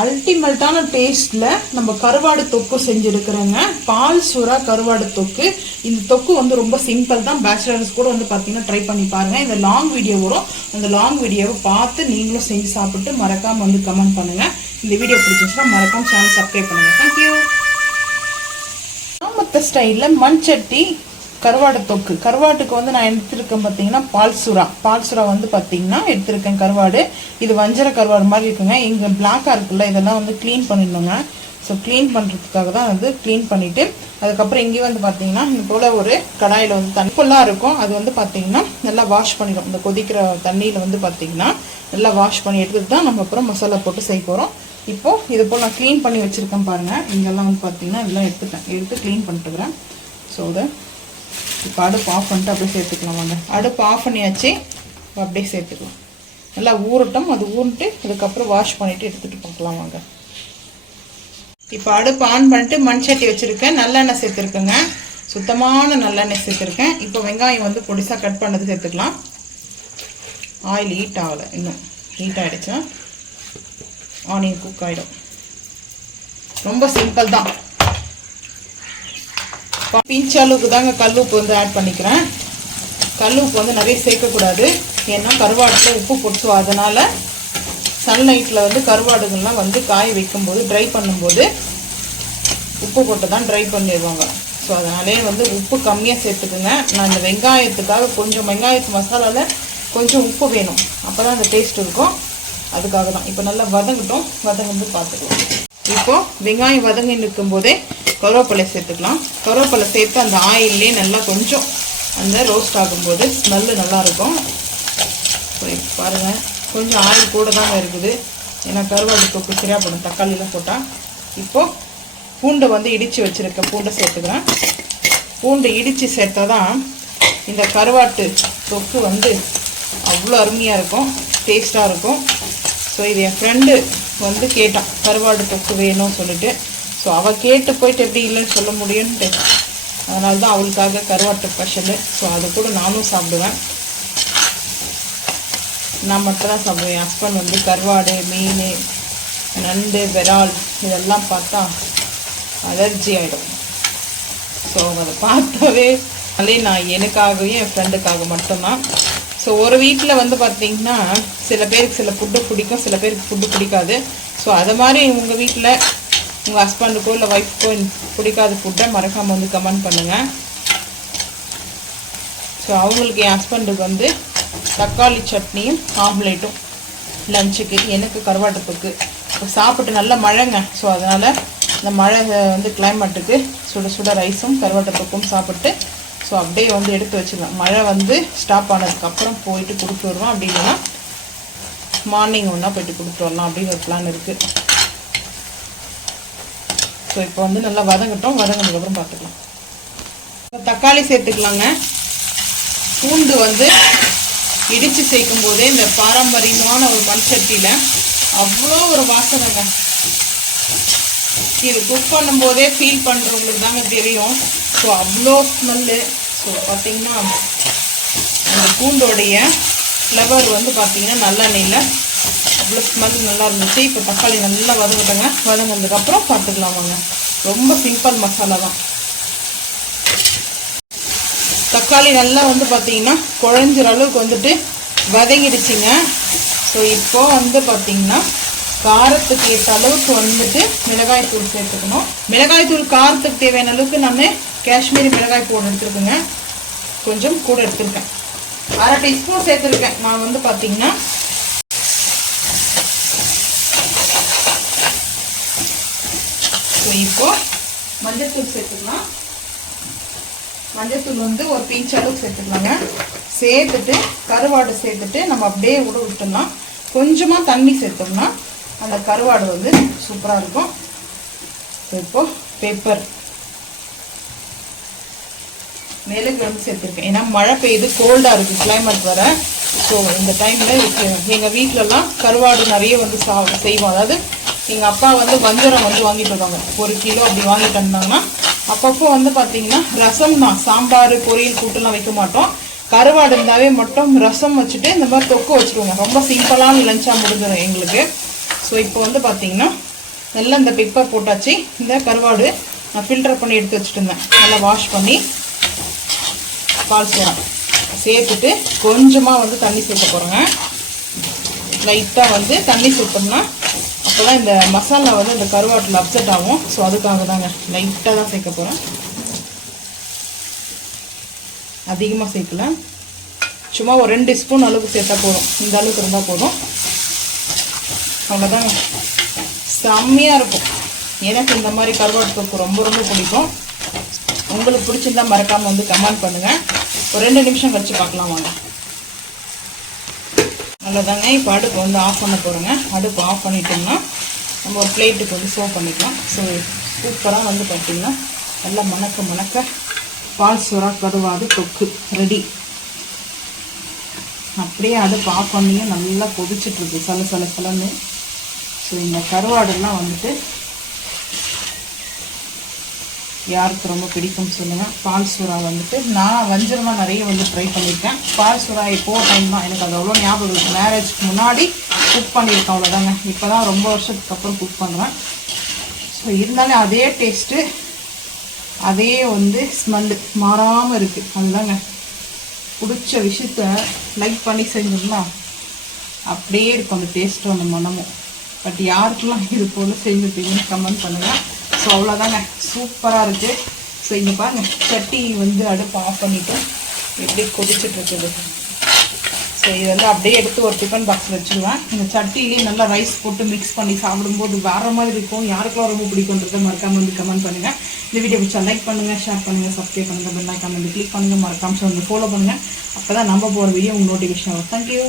அல்டிமேட்டான டேஸ்ட்ல நம்ம கருவாடு தொக்கு செஞ்சிருக்கிறோங்க. பால் சுறா கருவாடு தொக்கு. இந்த தொக்கு வந்து ரொம்ப சிம்பிள் தான். பேச்சுலர்ஸ் கூட வந்து பார்த்தீங்கன்னா ட்ரை பண்ணி பாருங்க. இந்த லாங் வீடியோ வரும். அந்த லாங் வீடியோவை பார்த்து நீங்களும் செஞ்சு சாப்பிட்டு மறக்காம வந்து கமெண்ட் பண்ணுங்க. இந்த வீடியோ பிடிச்சிருச்சுன்னா மறக்காம சேனல் சப்ஸ்கிரைப் பண்ணுங்க. தேங்க்யூ கிராமத்து ஸ்டைலில் மண் சட்டி கருவாடு தொக்கு. கருவாட்டுக்கு வந்து நான் எடுத்திருக்கேன் பார்த்தீங்கன்னா பால் சுறா. பால் சுறா வந்து பார்த்தீங்கன்னா எடுத்திருக்கேன் கருவாடு. இது வஞ்சர கருவாடு மாதிரி இருக்குங்க. இங்கே பிளாக்காக இருக்குல்ல இதெல்லாம் வந்து க்ளீன் பண்ணிடணுங்க. ஸோ க்ளீன் பண்ணுறதுக்காக தான் வந்து க்ளீன் பண்ணிவிட்டு அதுக்கப்புறம் இங்கே வந்து பார்த்தீங்கன்னா இது போல் ஒரு கடாயில் வந்து தண்ணி. ஃபுல்லாக இருக்கும். அது வந்து பார்த்தீங்கன்னா நல்லா வாஷ் பண்ணிடும். இந்த கொதிக்கிற தண்ணியில் வந்து பார்த்தீங்கன்னா நல்லா வாஷ் பண்ணி எடுத்துட்டு தான் நம்ம அப்புறம் மசாலா போட்டு செய்ய போகிறோம் இப்போது இது போல் நான் க்ளீன் பண்ணி வச்சுருக்கேன் பாருங்கள் இங்கெல்லாம் வந்து பார்த்தீங்கன்னா இதெல்லாம் எடுத்துட்டேன். எடுத்து க்ளீன் பண்ணிட்டுக்கிறேன் ஸோ இதை இப்போ அடுப்பு ஆஃப் பண்ணிட்டு அப்படியே சேர்த்துக்கலாம் வாங்க. அடுப்பு ஆஃப் பண்ணியாச்சு. அப்படியே சேர்த்துக்கலாம். நல்லா ஊறட்டும். அது ஊறிட்டு அதுக்கப்புறம் வாஷ் பண்ணிவிட்டு எடுத்துகிட்டு பார்க்கலாம் வாங்க. இப்போ அடுப்பு ஆன் பண்ணிட்டு மண் சட்டி வச்சுருக்கேன். நல்லெண்ணெய் சேர்த்துருக்கேங்க. சுத்தமான நல்லெண்ணெய் சேர்த்துருக்கேன். இப்போ வெங்காயம் வந்து பொடிசாக கட் பண்ணது சேர்த்துக்கலாம். ஆயில் ஹீட் ஆகலை. இன்னும் ஹீட் ஆகிடுச்சா ஆனியன் குக் ஆகிடும் ரொம்ப சிம்பிள் தான். பிஞ்ச் அளவுக்கு தாங்க கல் உப்பு வந்து ஆட் பண்ணிக்கிறேன். கல் உப்பு வந்து நிறைய சேர்க்கக்கூடாது. ஏன்னா கருவாட்டில் உப்பு போட்டுருவோம் அதனால் சன்லைட்டில் வந்து கருவாடுகள்லாம் வந்து காய வைக்கும்போது ட்ரை பண்ணும்போது உப்பு போட்டு தான் ட்ரை பண்ணிடுவாங்க. ஸோ அதனாலே வந்து உப்பு கம்மியாக சேர்த்துக்குங்க. நான் இந்த வெங்காயத்துக்காக கொஞ்சம் வெங்காயத்து மசாலாவில் கொஞ்சம் உப்பு வேணும். அப்போ தான் அந்த டேஸ்ட் இருக்கும். அதுக்காக தான் இப்போ நல்லா வதங்கட்டும். வதங்கிட்டு பார்த்துக்கலாம். இப்போ வெங்காயம் வதங்கி நிற்கும் போதே கருவேப்பிலை சேர்த்துக்கலாம். கருவேப்பிலை சேர்த்து அந்த ஆயிலே நல்லா கொஞ்சம் அந்த ரோஸ்ட் ஆகும்போது ஸ்மெல்லு நல்லாயிருக்கும். பாருங்கள் கொஞ்சம் ஆயில் கூட தாங்க இருக்குது. ஏன்னா கருவாடு தொக்கு சரியாக போடும் தக்காளிலாம் போட்டால் இப்போது பூண்டை வந்து இடித்து வச்சுருக்க பூண்டை சேர்த்துக்கிறேன். பூண்டு இடித்து சேர்த்தா தான் இந்த கருவாட்டு தொக்கு வந்து அவ்வளோ அருமையாக இருக்கும் டேஸ்ட்டாக இருக்கும். ஸோ இது என் ஃப்ரெண்டு வந்து கேட்டான் கருவாடு தொக்கு வேணும்னு சொல்லிட்டு. ஸோ அவள் கேட்டு போயிட்டு எப்படி இல்லைன்னு சொல்ல முடியும்ன்ட்டு அதனால தான் அவளுக்காக கருவாட்டு ஸ்பெஷலு ஸோ அது கூட நானும் சாப்பிடுவேன். நான் மட்டும் தான் சாப்பிடுவேன். என் ஹஸ்பண்ட் வந்து கருவாடு மீன் நண்டு விரால் இதெல்லாம் பார்த்தா அலர்ஜி ஆகிடும் ஸோ அதை பார்த்தாவே அதே நான் எனக்காகவும் என் ஃப்ரெண்டுக்காக மட்டும்தான். ஸோ ஒரு வீட்டில் வந்து பார்த்தீங்கன்னா சில பேருக்கு சில ஃபுட்டு பிடிக்கும் சில பேருக்கு ஃபுட்டு பிடிக்காது. ஸோ அது மாதிரி உங்கள் வீட்டில் உங்கள் ஹஸ்பண்டுக்கோ இல்லை ஒய்ஃப்க்கோ பிடிக்காத ஃபுட்டை மறக்காமல் வந்து கமெண்ட் பண்ணுங்கள் ஸோ அவங்களுக்கு என் ஹஸ்பண்டுக்கு வந்து தக்காளி சட்னியும் ஆம்லேட்டும் லஞ்சுக்கு எனக்கு கருவாட்டு இப்போ சாப்பிட்டு நல்ல மழைங்க. ஸோ அதனால் இந்த மழை வந்து கிளைமேட்டுக்கு சுட சுட ரைஸும் கருவாட்டு சாப்பிட்டு ஸோ அப்படியே வந்து எடுத்து வச்சுருவேன் மழை வந்து ஸ்டாப் ஆனதுக்கப்புறம் போயிட்டு கொடுத்து வருவோம். அப்படின்னா மார்னிங் ஒன்றா போயிட்டு கொடுத்து வரலாம். அப்படின்னு ஒரு பிளான் இருக்குது ஸோ இப்போ வந்து நல்லா வதங்கட்டும். வதங்கினதுக்கப்புறம் பார்த்துக்கலாம் தக்காளி சேர்த்துக்கலாங்க. பூண்டு வந்து இடித்து சேர்க்கும் போதே இந்த பாரம்பரியமான ஒரு மண் சட்டியில் அவ்வளோ ஒரு வாசனைங்க. இது குக் பண்ணும்போதே ஃபீல் பண்ணுறவங்களுக்கு தாங்க தெரியும். ஸோ அவ்வளோ ஸ்மெல்லு ஸோ பார்த்தீங்கன்னா அந்த பூண்டோடைய ஃப்ளவர் வந்து பார்த்தீங்கன்னா நல்லெண்ணெயில் அவ்வளோ ஸ்மெல் நல்லா இருந்துச்சு. இப்போ தக்காளி நல்லா வதங்கிட்டங்க. வதங்கினதுக்கப்புறம் பார்த்துக்கலாம் வாங்க. ரொம்ப சிம்பிள் மசாலா தான். தக்காளி நல்லா வந்து பார்த்தீங்கன்னா குழஞ்சிற அளவுக்கு வந்துட்டு வதங்கிடுச்சிங்க. ஸோ இப்போ வந்து பார்த்தீங்கன்னா காரத்துக்கு ஏற்ற அளவுக்கு வந்துட்டு மிளகாய் தூள் சேர்த்துக்கணும். மிளகாய் தூள் காரத்துக்கு தேவையான அளவுக்கு நான் காஷ்மீரி மிளகாய் தூள் எடுத்துருக்குங்க. கொஞ்சம் கூட எடுத்துருக்கேன். அரை டீஸ்பூன் சேர்த்துருக்கேன். நான் வந்து பார்த்தீங்கன்னா ஸோ இப்போ மஞ்சள் தூள் சேர்த்துக்கலாம். மஞ்சத்தூள் வந்து ஒரு பிஞ்ச் அளவுக்கு சேர்த்துக்கலாங்க. சேர்த்துட்டு கருவாடு சேர்த்துட்டு நம்ம அப்படியே விட விட்டோம்னா கொஞ்சமாக தண்ணி சேர்த்தோம்னா அந்த கருவாடு வந்து சூப்பராக இருக்கும். இப்போ பெப்பர் மிளகு வந்து சேர்த்துருக்கேன். ஏன்னா மழை பெய்யுது கோல்டாக இருக்குது கிளைமேட் வர ஸோ இந்த டைமில் எங்கள் வீட்டிலலாம் கருவாடு நிறைய வந்து சா செய்வோம். அதாவது எங்கள் அப்பா வந்து வஞ்சரம் வந்து வாங்கிட்டு வருவாங்க. ஒரு கிலோ அப்படி வாங்கிட்டு வந்தாங்கன்னா அப்பப்போ வந்து பார்த்தீங்கன்னா ரசம் தான். சாம்பார் பொரியல் கூட்டுலாம் வைக்க மாட்டோம். கருவாடு இருந்தாவே மட்டும் ரசம் வச்சுட்டு இந்த மாதிரி தொக்கு வச்சுருவோங்க. ரொம்ப சிம்பிளான லஞ்சாக முடிஞ்சிடும் எங்களுக்கு. ஸோ இப்போ வந்து பார்த்தீங்கன்னா நல்லா இந்த பிப்பர் போட்டாச்சு. இந்த கருவாடு நான் ஃபில்டர் பண்ணி எடுத்து வச்சுட்டு இருந்தேன். நல்லா வாஷ் பண்ணி பால் சேரம் சேர்த்துட்டு கொஞ்சமாக வந்து தண்ணி சேர்க்க போகிறேங்க லைட்டாக வந்து தண்ணி சேர்த்தோம்னா அப்போ தான் இந்த மசாலா வந்து இந்த கருவாட்டில் அப்செட் ஆகும். ஸோ அதுக்காக தாங்க லைட்டாக தான் சேர்க்க போகிறேன் அதிகமாக சேர்க்கல. சும்மா ஒரு ரெண்டு ஸ்பூன் அளவுக்கு சேர்த்தா போதும். இந்த அளவுக்கு இருந்தால் போதும். அவ்வளோதாங்க செம்மையாக இருக்கும். எனக்கு இந்த மாதிரி கருவாட்டு தொக்கு ரொம்ப ரொம்ப பிடிக்கும். உங்களுக்கு பிடிச்சிருந்தா மறக்காமல் வந்து கமெண்ட் பண்ணுங்கள் ஒரு ரெண்டு நிமிஷம் கழித்து பார்க்கலாம் வாங்க. அவ்வளோதாங்க. இப்போ அடுப்பு வந்து ஆஃப் பண்ண போகிறோங்க அடுப்பு ஆஃப் பண்ணிட்டோம்னா நம்ம ஒரு பிளேட்டுக்கு வந்து சர்வ் பண்ணிக்கலாம். ஸோ சூப்பராக வந்து பார்த்திங்கன்னா நல்லா மணக்க மணக்க பால் சுறா கருவாடு தொக்கு ரெடி அப்படியே அடுப்பு ஆஃப் பண்ணியும் நல்லா கொதிச்சிட்ருக்கு சல சல சலன்னு ஸோ இந்த கருவாடெல்லாம் வந்துட்டு யாருக்கு ரொம்ப பிடிக்கும் சொல்லுங்கள் பால் சுறா வந்துட்டு நான் வஞ்சரமாக நிறைய வந்து ட்ரை பண்ணியிருக்கேன் பால் சுறா இப்போ டைம் தான். எனக்கு அது அவ்வளோ ஞாபகம் இருக்குது மேரேஜ்க்கு முன்னாடி குக் பண்ணியிருக்கேன் அவ்வளோதாங்க இப்போ தான் ரொம்ப வருஷத்துக்கு அப்புறம் குக் பண்ணுறேன் ஸோ இருந்தாலும் அதே டேஸ்ட்டு அதே வந்து ஸ்மெல்லு மாறாமல் இருக்குது அதுதாங்க. பிடிச்ச விஷயத்த லைக் பண்ணி செஞ்சோம்னா அப்படியே இருக்கும் அந்த டேஸ்ட்டு அந்த மனமும். பட் யாருக்கெல்லாம் இது போல் செஞ்சுருப்பீங்கன்னு கமெண்ட் பண்ணுங்கள் ஸோ அவ்வளோதாங்க சூப்பராக இருக்குது ஸோ இங்கே பாருங்கள் சட்டி வந்து அடுப்பு ஆஃப் பண்ணிவிட்டு எப்படி கொதிச்சிட்டுருக்குது ஸோ இது வந்து அப்படியே எடுத்து ஒரு டிஃபன் பாக்ஸ் வச்சுருவேன். இந்த சட்டிலேயே நல்லா ரைஸ் போட்டு மிக்ஸ் பண்ணி சாப்பிடும்போது வேறு மாதிரி இருக்கும். யாருக்கெல்லாம் ரொம்ப பிடிக்குன்றதை மறக்காமல் வந்து கமெண்ட் பண்ணுங்கள் இந்த வீடியோ பிடிச்சா லைக் பண்ணுங்கள் ஷேர் பண்ணுங்கள் சப்ஸ்கிரைப் பண்ணுங்கள் பெல் ஐக்கான் வந்து கிளிக் பண்ணுங்கள் மறக்காமல் வந்து ஃபாலோ பண்ணுங்கள் அப்போ தான் நம்ம போகிற வீடியோ உங்கள் நோட்டிஃபிகேஷன் வரும். தேங்க்யூ